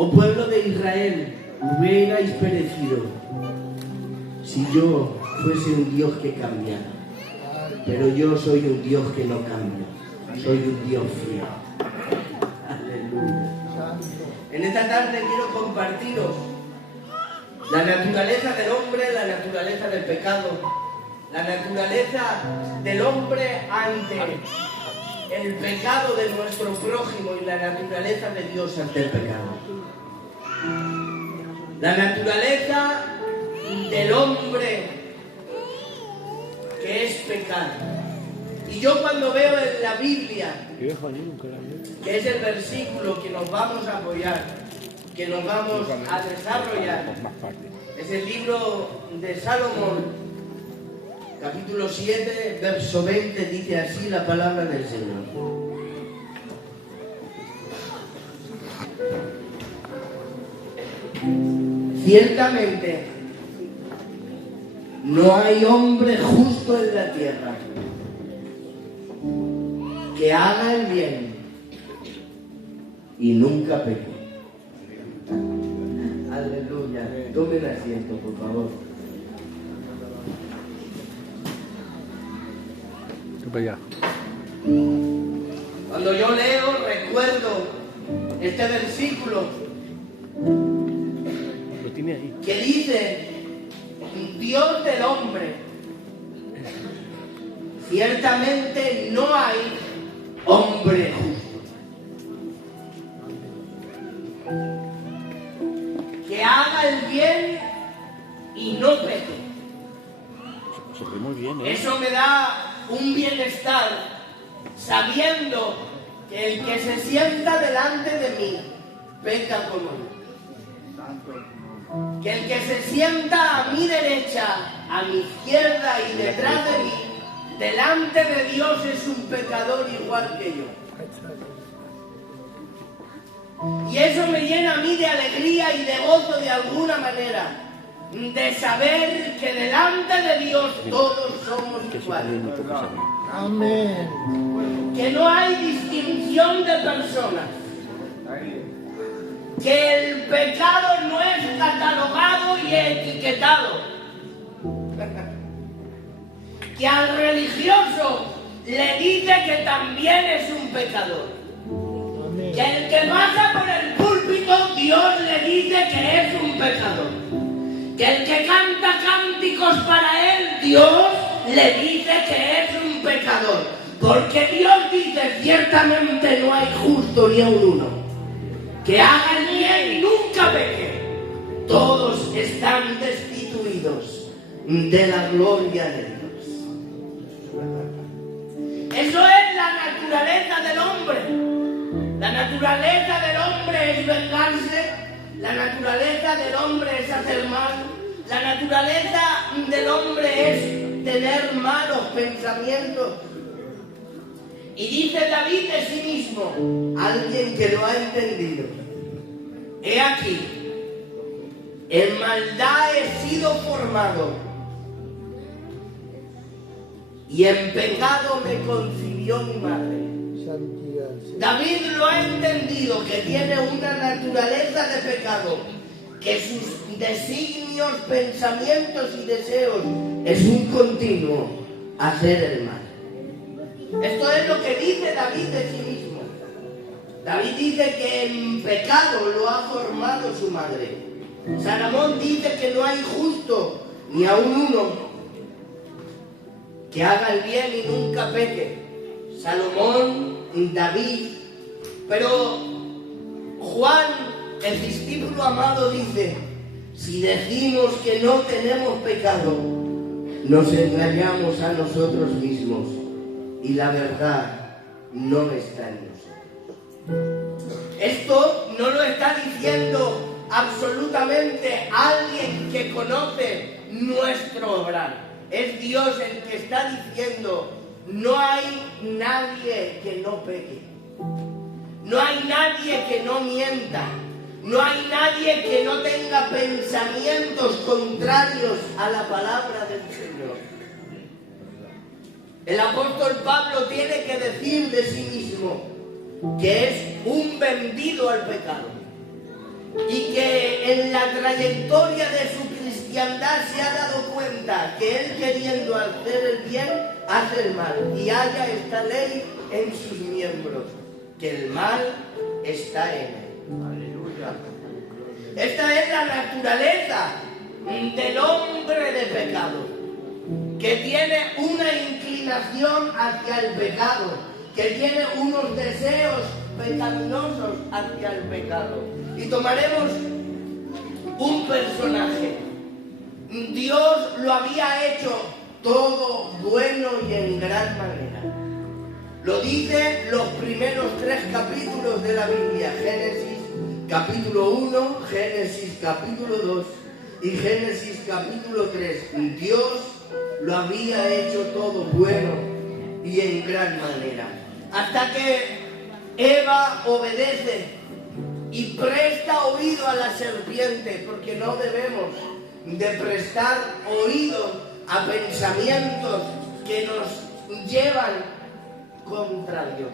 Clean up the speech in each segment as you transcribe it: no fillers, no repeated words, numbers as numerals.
Oh pueblo de Israel, hubierais perecido si yo fuese un Dios que cambiara. Pero yo soy un Dios que no cambia. Soy un Dios fiel. Aleluya. En esta tarde quiero compartiros la naturaleza del hombre, la naturaleza del pecado, la naturaleza del hombre ante el pecado de nuestro prójimo y la naturaleza de Dios ante el pecado. La naturaleza del hombre que es pecado. Y yo cuando veo en la Biblia, que es el versículo que nos vamos a apoyar, que nos vamos a desarrollar, es el libro de Salomón, capítulo 7, verso 20, dice así la palabra del Señor. Ciertamente, no hay hombre justo en la tierra que haga el bien y nunca peque. Aleluya. Tomen asiento, por favor. Cuando yo leo, recuerdo este versículo que dice: Dios del hombre, ciertamente no hay hombre justo que haga el bien y no peque. Eso me da un bienestar, sabiendo que el que se sienta delante de mí peca como yo. Que el que se sienta a mi derecha, a mi izquierda y detrás de mí, delante de Dios es un pecador igual que yo. Y eso me llena a mí de alegría y de gozo de alguna manera, de saber que delante de Dios todos somos iguales. Amén. Que no hay distinción de personas. Que el pecado no es catalogado y etiquetado. Que al religioso le dice que también es un pecador. Amén. Que el que pasa por el púlpito, Dios le dice que es un pecador. Que el que canta cánticos para él, Dios le dice que es un pecador. Porque Dios dice: ciertamente no hay justo ni a un uno que haga el bien y nunca peque. Todos están destituidos de la gloria de Dios. Eso es la naturaleza del hombre. La naturaleza del hombre es vengarse. La naturaleza del hombre es hacer mal. La naturaleza del hombre es tener malos pensamientos. Y dice David de sí mismo, alguien que lo ha entendido: he aquí, en maldad he sido formado, y en pecado me concibió mi madre. David lo ha entendido, que tiene una naturaleza de pecado, que sus designios, pensamientos y deseos es un continuo hacer el mal. Esto es lo que dice David de sí mismo. David dice que en pecado lo ha formado su madre. Salomón dice que no hay justo ni aun uno que haga el bien y nunca peque. Salomón, David. Pero Juan, el discípulo amado, dice: si decimos que no tenemos pecado, nos engañamos a nosotros mismos y la verdad no está en nosotros. Esto no lo está diciendo absolutamente alguien que conoce nuestro obrar. Es Dios el que está diciendo: no hay nadie que no peque. No hay nadie que no mienta. No hay nadie que no tenga pensamientos contrarios a la palabra del Señor. El apóstol Pablo tiene que decir de sí mismo que es un vendido al pecado. y que en la trayectoria de su cristiandad se ha dado cuenta que él, queriendo hacer el bien, hace el mal, y haya esta ley en sus miembros, que el mal está en él. Aleluya. Esta es la naturaleza del hombre de pecado, que tiene una inclinación hacia el pecado, que tiene unos deseos pecaminosos hacia el pecado. Y tomaremos un personaje. Dios lo había hecho todo bueno y en gran manera. Lo dice los primeros 3 capítulos de la Biblia: Génesis capítulo 1, Génesis capítulo 2 y Génesis capítulo 3. Dios lo había hecho todo bueno y en gran manera. Hasta que Eva obedece y presta oído a la serpiente, porque no debemos de prestar oído a pensamientos que nos llevan contra Dios.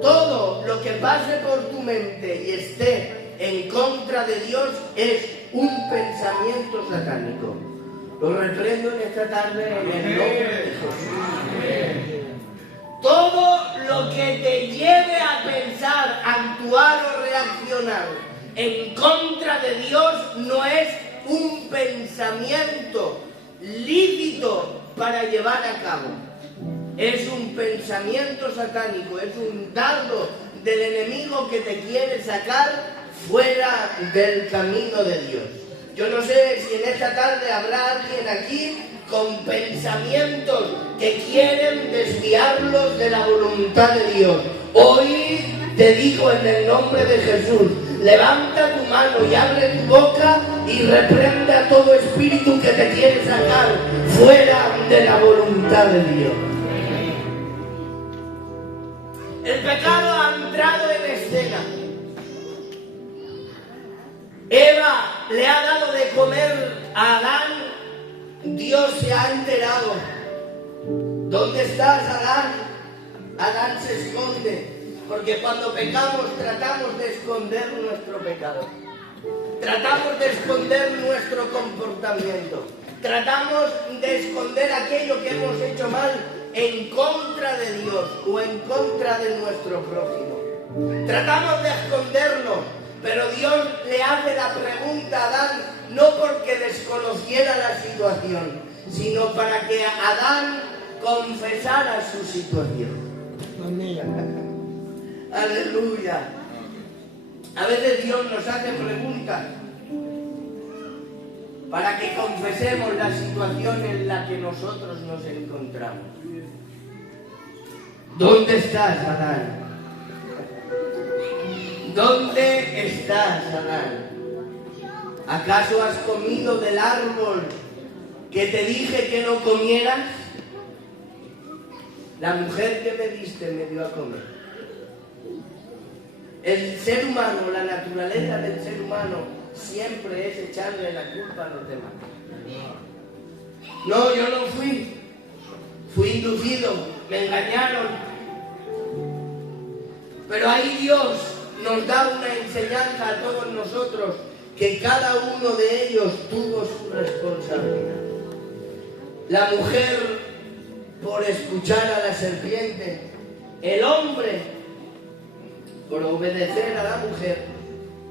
Todo lo que pase por tu mente y esté en contra de Dios es un pensamiento satánico. Lo reprendo en esta tarde en el nombre de Jesús. Todo lo que te lleve a pensar, actuar o reaccionar en contra de Dios no es un pensamiento lícito para llevar a cabo. Es un pensamiento satánico, es un dardo del enemigo que te quiere sacar fuera del camino de Dios. Yo no sé si en esta tarde habrá alguien aquí con pensamientos que quieren desviarlos de la voluntad de Dios. Hoy te digo en el nombre de Jesús, levanta tu mano y abre tu boca y reprende a todo espíritu que te quiere sacar fuera de la voluntad de Dios. El pecado ha entrado en escena. Eva le ha dado de comer a Adán. Dios se ha enterado. ¿Dónde estás, Adán? Adán se esconde, porque cuando pecamos tratamos de esconder nuestro pecado. Tratamos de esconder nuestro comportamiento. Tratamos de esconder aquello que hemos hecho mal en contra de Dios o en contra de nuestro prójimo. Tratamos de esconderlo, pero Dios le hace la pregunta a Adán no porque desconociera la situación, sino para que Adán confesara su situación. Amén. Aleluya. A veces Dios nos hace preguntas para que confesemos la situación en la que nosotros nos encontramos. ¿Dónde estás, Adán? ¿Dónde estás, Adán? ¿Acaso has comido del árbol que te dije que no comieras? La mujer que me diste me dio a comer. El ser humano, la naturaleza del ser humano siempre es echarle la culpa a los demás. No, yo no fui inducido, me engañaron. Pero ahí Dios nos da una enseñanza a todos nosotros, que cada uno de ellos tuvo su responsabilidad. La mujer por escuchar a la serpiente, el hombre por obedecer a la mujer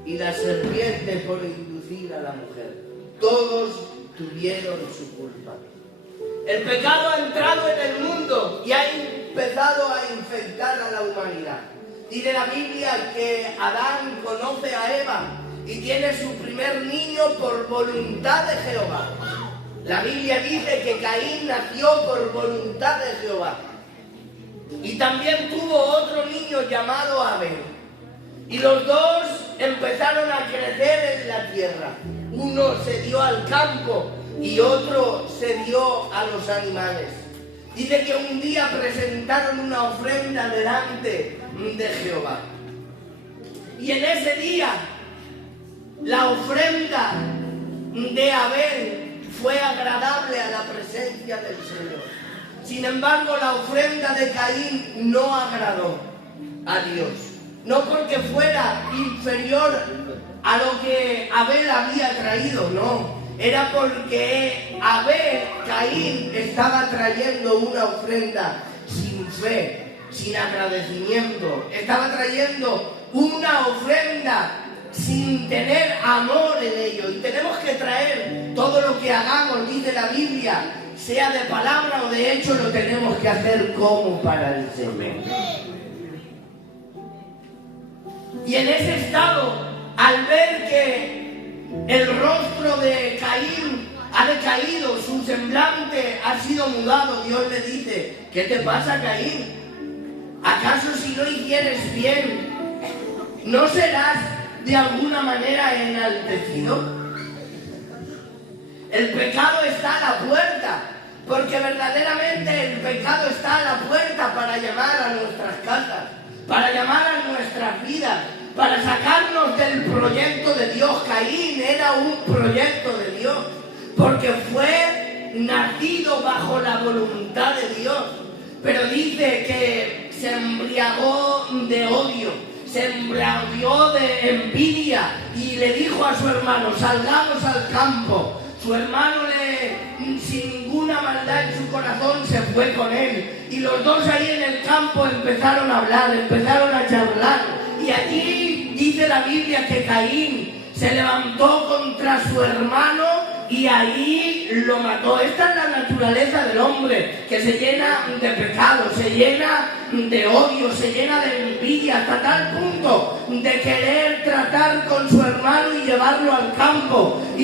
y la serpiente por inducir a la mujer. Todos tuvieron su culpa. El pecado ha entrado en el mundo y ha empezado a infectar a la humanidad. Dice la Biblia que Adán conoce a Eva y tiene su primer niño por voluntad de Jehová. La Biblia dice que Caín nació por voluntad de Jehová. Y también tuvo otro niño llamado Abel. Y los dos empezaron a crecer en la tierra. Uno se dio al campo y otro se dio a los animales. Dice que un día presentaron una ofrenda delante de Jehová. Y en ese día, la ofrenda de Abel fue agradable a la presencia del Señor. Sin embargo, la ofrenda de Caín no agradó a Dios. no porque fuera inferior a lo que Abel había traído, no. Era porque Abel, Caín, estaba trayendo una ofrenda sin fe, sin agradecimiento. Estaba trayendo una ofrenda sin tener amor en ello. Y tenemos que traer todo lo que hagamos, dice la Biblia, sea de palabra o de hecho, lo tenemos que hacer como para el Señor. Y en ese estado, al ver que el rostro de Caín ha decaído, su semblante ha sido mudado, Dios le dice: ¿qué te pasa, Caín? ¿Acaso si no hicieres bien, no serás de alguna manera enaltecido? El pecado está a la puerta, porque verdaderamente el pecado está a la puerta para llamar a nuestras casas, para llamar a nuestras vidas, para sacarnos del proyecto de Dios. Caín era un proyecto de Dios, porque fue nacido bajo la voluntad de Dios, pero dice que se embriagó de odio, se embriagó de envidia y le dijo a su hermano: salgamos al campo. Su hermano, sin ninguna maldad en su corazón, se fue con él. Y los dos ahí en el campo empezaron a hablar, empezaron a charlar. Y allí dice la Biblia que Caín se levantó contra su hermano y ahí lo mató. Esta es la naturaleza del hombre, que se llena de pecado, se llena de odio, se llena de envidia, hasta tal punto de querer tratar con su hermano y llevarlo al campo y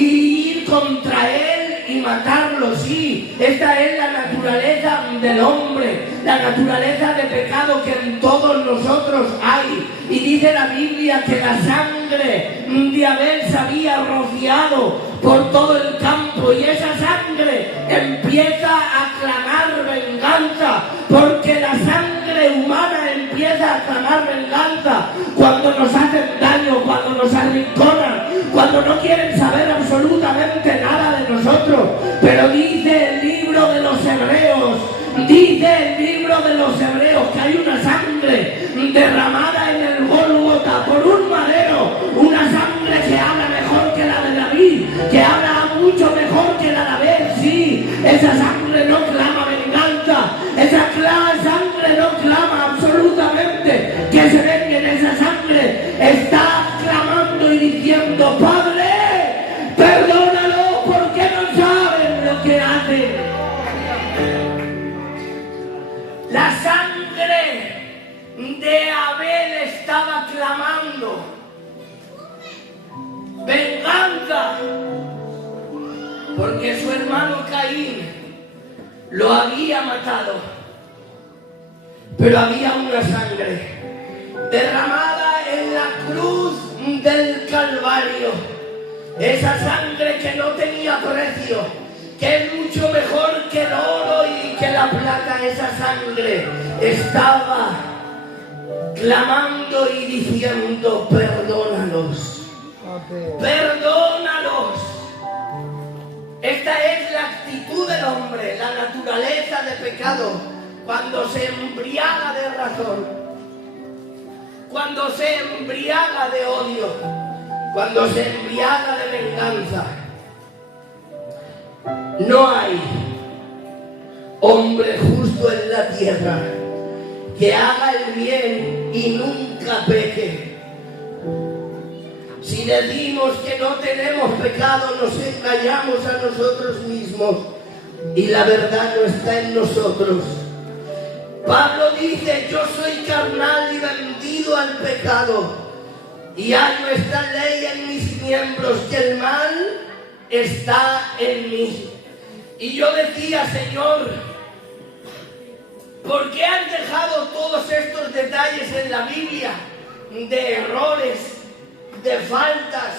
ir contra él y matarlo. Sí, esta es la naturaleza del hombre, la naturaleza de pecado que en todos nosotros hay. Y dice la Biblia que la sangre de Abel se había rociado por todo el campo, y esa sangre empieza a clamar venganza, porque la sangre humana empieza a clamar venganza cuando nos hacen daño, cuando nos arrinconan, cuando no quieren saber absolutamente nada de nosotros. Pero dice el libro de los Hebreos, que hay una sangre derramada en el Gólgota por un madero, una sangre que habla mejor que la de David, que habla mucho mejor que la de Abel. Sí, esa sangre no clama venganza, esa sangre no clama absolutamente que se vengue. En esa sangre está clamando y diciendo: Padre, perdónalo, porque no saben lo que hacen. La sangre de Abel estaba clamando venganza, porque su hermano Caín lo había matado. Pero había una sangre derramada en la cruz del Calvario, esa sangre que no tenía precio, que es mucho mejor que el oro y que la plata. Esa sangre estaba clamando y diciendo: perdónalos, perdónalos. Esta es la actitud del hombre, la naturaleza de pecado, cuando se embriaga de razón, cuando se embriaga de odio, cuando se embriaga de venganza. No hay hombre justo en la tierra que haga el bien y nunca peque. Si decimos que no tenemos pecado, nos engañamos a nosotros mismos y la verdad no está en nosotros. Pablo dice: yo soy carnal y vendido al pecado, y hallo esta ley en mis miembros, que el mal está en mí. Y yo decía: Señor, ¿por qué has dejado todos estos detalles en la Biblia de errores, de faltas,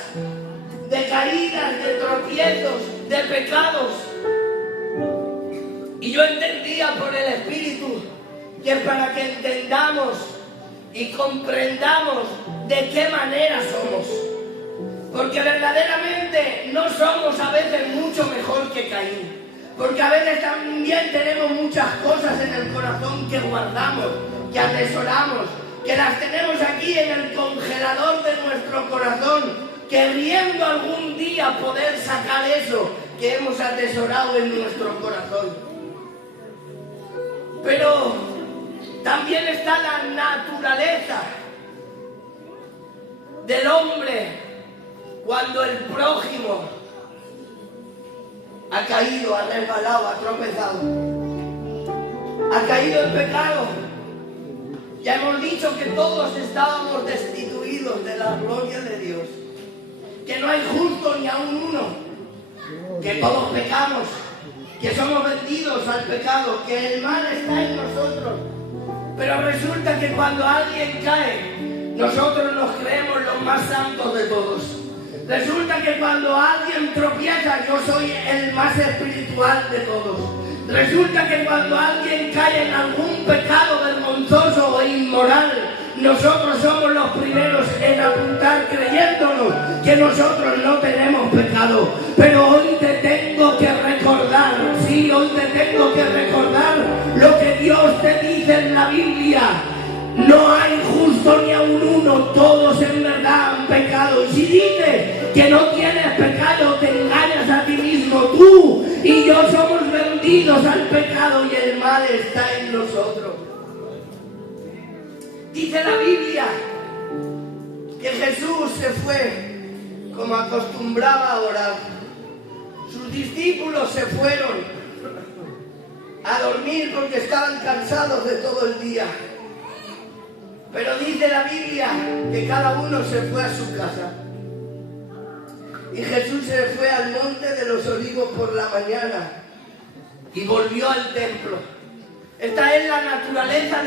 de caídas, de tropiezos, de pecados? Y yo entendía por el Espíritu que para que entendamos y comprendamos de qué manera somos, porque verdaderamente no somos a veces mucho mejor que Caín. Porque a veces también tenemos muchas cosas en el corazón que guardamos, que atesoramos, que las tenemos aquí en el congelador de nuestro corazón, queriendo algún día poder sacar eso que hemos atesorado en nuestro corazón. Pero también está la naturaleza del hombre cuando el prójimo ha caído, ha resbalado, ha tropezado, ha caído en pecado. Ya hemos dicho que todos estábamos destituidos de la gloria de Dios, que no hay justo ni aun uno, que todos pecamos, que somos vendidos al pecado, que el mal está en nosotros. Pero resulta que cuando alguien cae, nosotros nos creemos los más santos de todos. Resulta que cuando alguien tropieza, yo soy el más espiritual de todos. Resulta que cuando alguien cae en algún pecado vergonzoso o inmoral, nosotros somos los primeros en apuntar creyéndonos que nosotros no tenemos pecado. Pero hoy te tengo que recordar, sí, hoy te tengo que recordar lo que Dios te dice en la Biblia. No hay justo ni aun uno, todos en verdad han pecado. Y si dices que no tienes pecado, te engañas a ti mismo. Tú y yo somos vendidos al pecado y el mal está en nosotros. Dice la Biblia que Jesús se fue como acostumbraba a orar. Sus discípulos se fueron a dormir porque estaban cansados de todo el día. Pero dice la Biblia que cada uno se fue a su casa. Y Jesús se fue al monte de los olivos por la mañana y volvió al templo. Esta es la naturaleza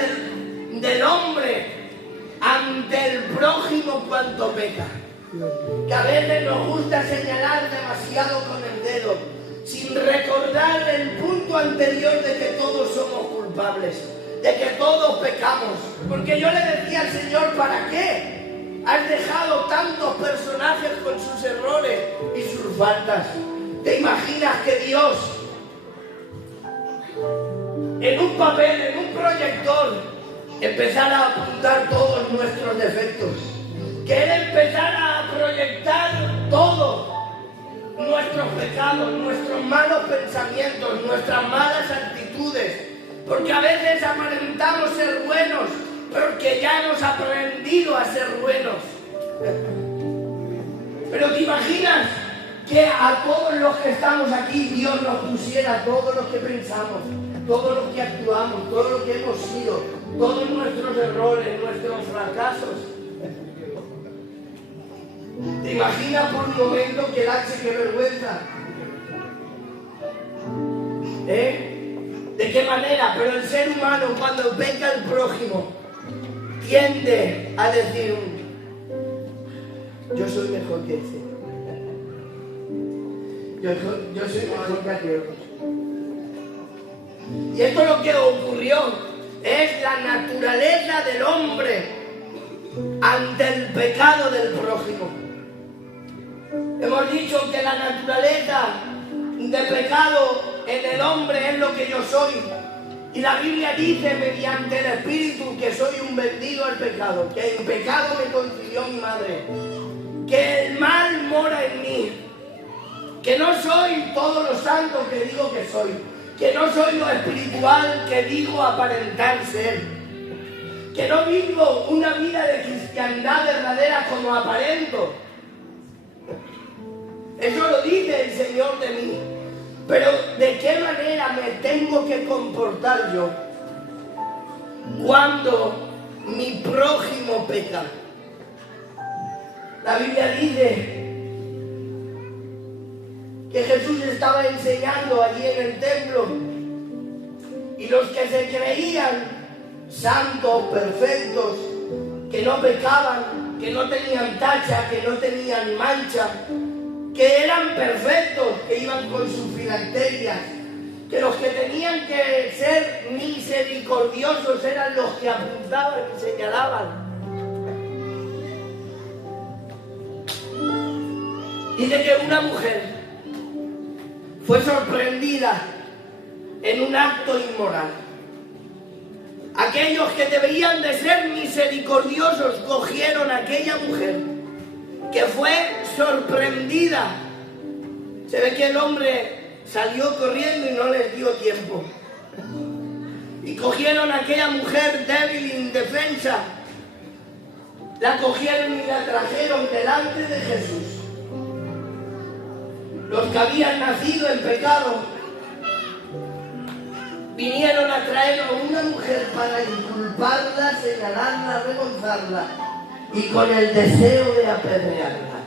del hombre ante el prójimo cuando peca. Que a veces nos gusta señalar demasiado con el dedo, sin recordar el punto anterior de que todos somos culpables, de que todos pecamos. Porque yo le decía al Señor, ¿para qué has dejado tantos personajes con sus errores y sus faltas? ¿Te imaginas que Dios, en un papel, en un proyector, empezara a apuntar todos nuestros defectos? Que Él empezara a proyectar todos nuestros pecados, nuestros malos pensamientos, nuestras malas actitudes. Porque a veces aparentamos ser buenos, porque ya hemos aprendido a ser buenos. Pero ¿te imaginas que a todos los que estamos aquí Dios nos pusiera todo lo que pensamos, todo lo que actuamos, todo lo que hemos sido, todos nuestros errores, nuestros fracasos? ¿Te imaginas por un momento que qué vergüenza? ¿De qué manera? Pero el ser humano, cuando peca el prójimo, tiende a decir: yo soy mejor que ese. Yo soy mejor que aquel. Y esto es lo que ocurrió. Es la naturaleza del hombre ante el pecado del prójimo. Hemos dicho que la naturaleza de pecado en el hombre es lo que yo soy. Y la Biblia dice, mediante el Espíritu, que soy un vendido al pecado, que en pecado me concibió mi madre, que el mal mora en mí, que no soy todo lo santo que digo que soy, que no soy lo espiritual que digo aparentar ser, que no vivo una vida de cristiandad verdadera como aparento. Eso lo dice el Señor de mí. Pero ¿de qué manera me tengo que comportar yo cuando mi prójimo peca? La Biblia dice que Jesús estaba enseñando allí en el templo y los que se creían santos, perfectos, que no pecaban, que no tenían tacha, que no tenían mancha, que eran perfectos, que iban con sus filacterias, que los que tenían que ser misericordiosos eran los que apuntaban y señalaban. Dice que una mujer fue sorprendida en un acto inmoral. Aquellos que deberían de ser misericordiosos cogieron a aquella mujer que fue sorprendida. Se ve que el hombre salió corriendo y no les dio tiempo. Y cogieron a aquella mujer débil e indefensa. La cogieron y la trajeron delante de Jesús. Los que habían nacido en pecado vinieron a traer a una mujer para inculparla, señalarla, avergonzarla y con el deseo de apedrearla.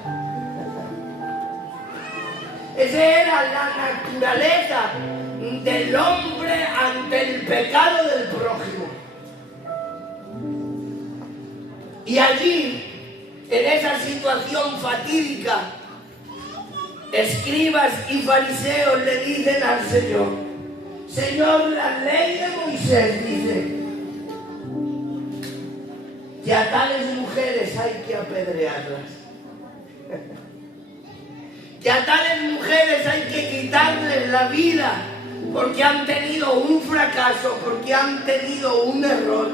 Esa era la naturaleza del hombre ante el pecado del prójimo. Y allí, en esa situación fatídica, escribas y fariseos le dicen al Señor: Señor, la ley de Moisés dice que a tales mujeres hay que apedrearlas. Que a tales mujeres hay que quitarles la vida porque han tenido un fracaso, porque han tenido un error,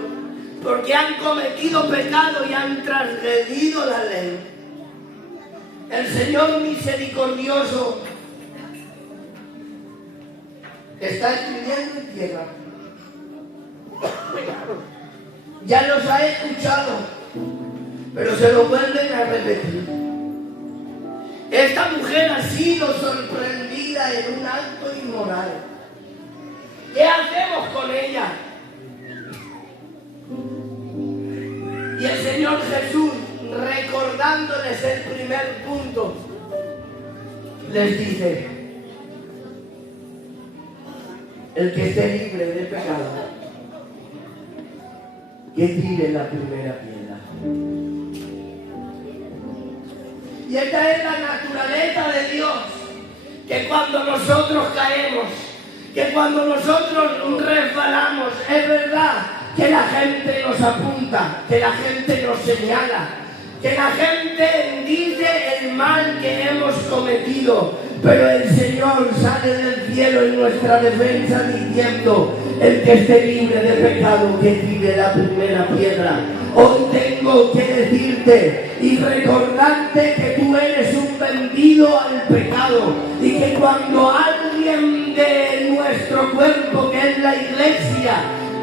porque han cometido pecado y han transgredido la ley. El Señor misericordioso está escribiendo en tierra. Ya los ha escuchado, pero se lo vuelven a repetir. Esta mujer ha sido sorprendida en un acto inmoral. ¿Qué hacemos con ella? Y el Señor Jesús, recordándoles el primer punto, les dice: el que esté libre de pecado, que tire la primera piedra. Y esta es la naturaleza de Dios, que cuando nosotros caemos, que cuando nosotros resbalamos, es verdad que la gente nos apunta, que la gente nos señala, que la gente dice el mal que hemos cometido, pero el Señor sale del cielo en nuestra defensa diciendo: el que esté libre de pecado, que tire la primera piedra. Hoy tengo que decirte y recordarte que tú eres un vendido al pecado y que cuando alguien de nuestro cuerpo, que es la iglesia,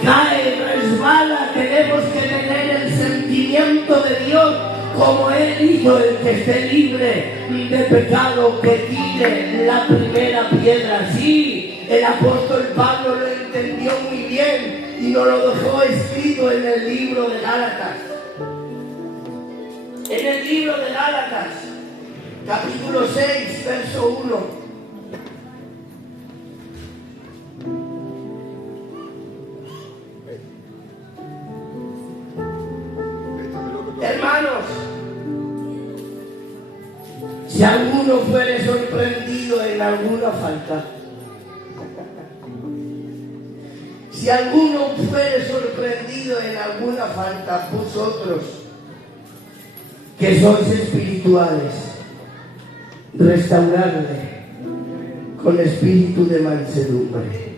cae, resbala, tenemos que tener el sentimiento de Dios, como Él hizo: el que esté libre de pecado, que tire la primera piedra. Sí, el apóstol Pablo lo entendió muy bien y nos lo dejó escrito en el libro de Gálatas. En el libro de Gálatas, capítulo 6, verso 1. Hermanos, si alguno fuere sorprendido en alguna falta, si alguno fuere sorprendido en alguna falta, vosotros que sois espirituales, restaurarle con espíritu de mansedumbre.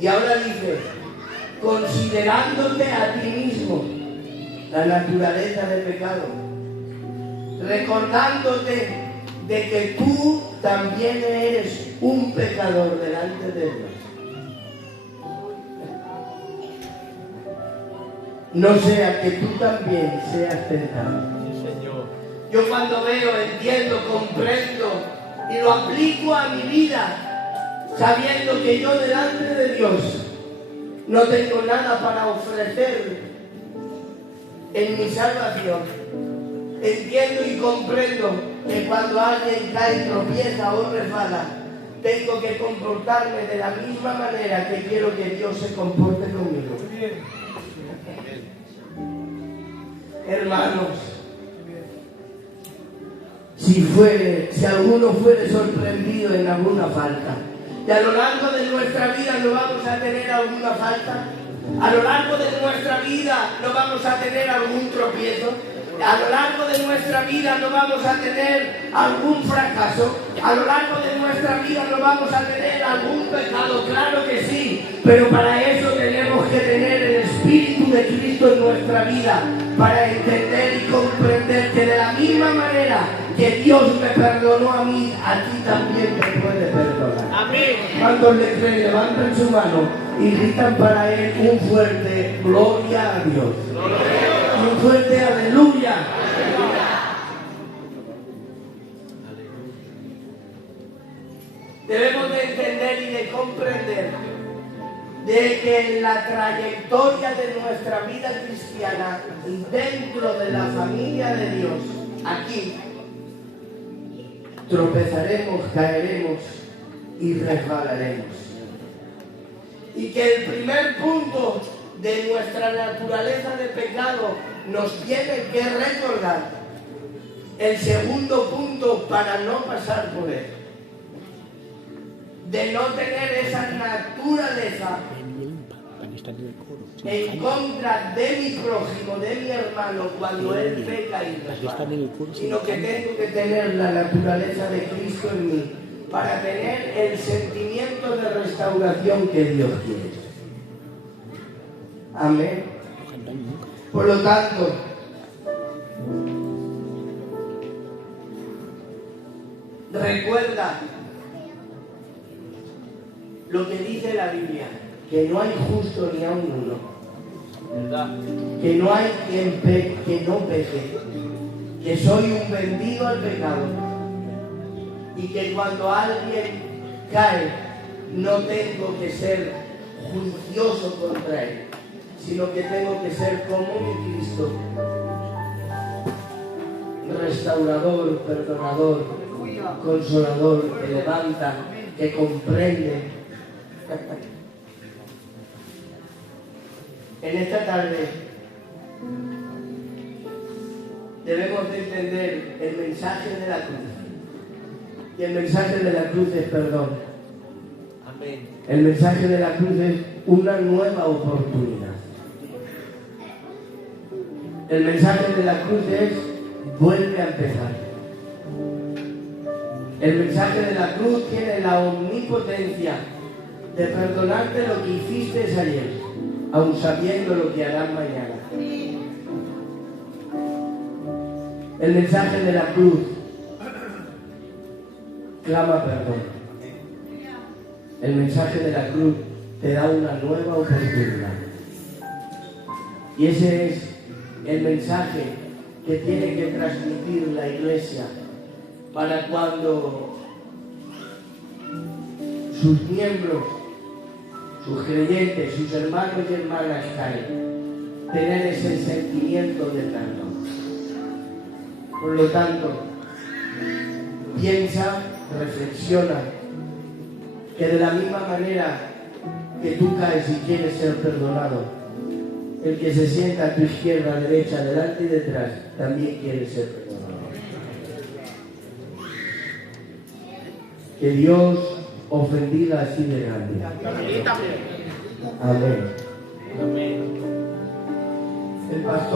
Y ahora dice: considerándote a ti mismo la naturaleza del pecado, recordándote de que tú también eres un pecador delante de Dios. No sea que tú también seas tentado. Yo cuando veo, entiendo, comprendo y lo aplico a mi vida, sabiendo que yo delante de Dios no tengo nada para ofrecer en mi salvación. Entiendo y comprendo que cuando alguien cae, tropieza o resbala, tengo que comportarme de la misma manera que quiero que Dios se comporte conmigo. Hermanos, si alguno fuere sorprendido en alguna falta, y a lo largo de nuestra vida no vamos a tener alguna falta, a lo largo de nuestra vida no vamos a tener algún tropiezo, a lo largo de nuestra vida no vamos a tener algún fracaso, a lo largo de nuestra vida no vamos a tener algún pecado, claro que sí, pero para eso tenemos que tener el Espíritu Espíritu de Cristo en nuestra vida para entender y comprender que de la misma manera que Dios me perdonó a mí, a ti también te puede perdonar. Amén. ¿Cuántos le creen? Levanten su mano y gritan para Él un fuerte gloria a Dios. Y un fuerte aleluya. Debemos de entender y de comprender de que en la trayectoria de nuestra vida cristiana, dentro de la familia de Dios, aquí, tropezaremos, caeremos y resbalaremos. Y que el primer punto de nuestra naturaleza de pecado nos tiene que recordar el segundo punto para no pasar por él. De no tener esa naturaleza en contra de mi prójimo, de mi hermano, cuando él peca y resbala, sino que tengo que tener la naturaleza de Cristo en mí para tener el sentimiento de restauración que Dios quiere. Amén. Por lo tanto, recuerda lo que dice la Biblia, que no hay justo ni aun uno, ¿verdad? Que no hay quien que no peque, que soy un vendido al pecado y que cuando alguien cae no tengo que ser juicioso contra él, sino que tengo que ser como mi Cristo, restaurador, perdonador, consolador, que levanta, que comprende. En esta tarde debemos de entender el mensaje de la cruz. Y el mensaje de la cruz es perdón. Amén. El mensaje de la cruz es una nueva oportunidad. El mensaje de la cruz es vuelve a empezar. El mensaje de la cruz tiene la omnipotencia de perdonarte lo que hiciste ayer, aun sabiendo lo que harás mañana. El mensaje de la cruz clama perdón. El mensaje de la cruz te da una nueva oportunidad. Y ese es el mensaje que tiene que transmitir la Iglesia para cuando sus miembros, sus creyentes, sus hermanos y hermanas caen, tener ese sentimiento de perdón. Por lo tanto, piensa, reflexiona, que de la misma manera que tú caes y quieres ser perdonado, el que se sienta a tu izquierda, derecha, delante y detrás, también quiere ser perdonado. Que Dios os bendiga así de grande. Amén. Amén. El pastor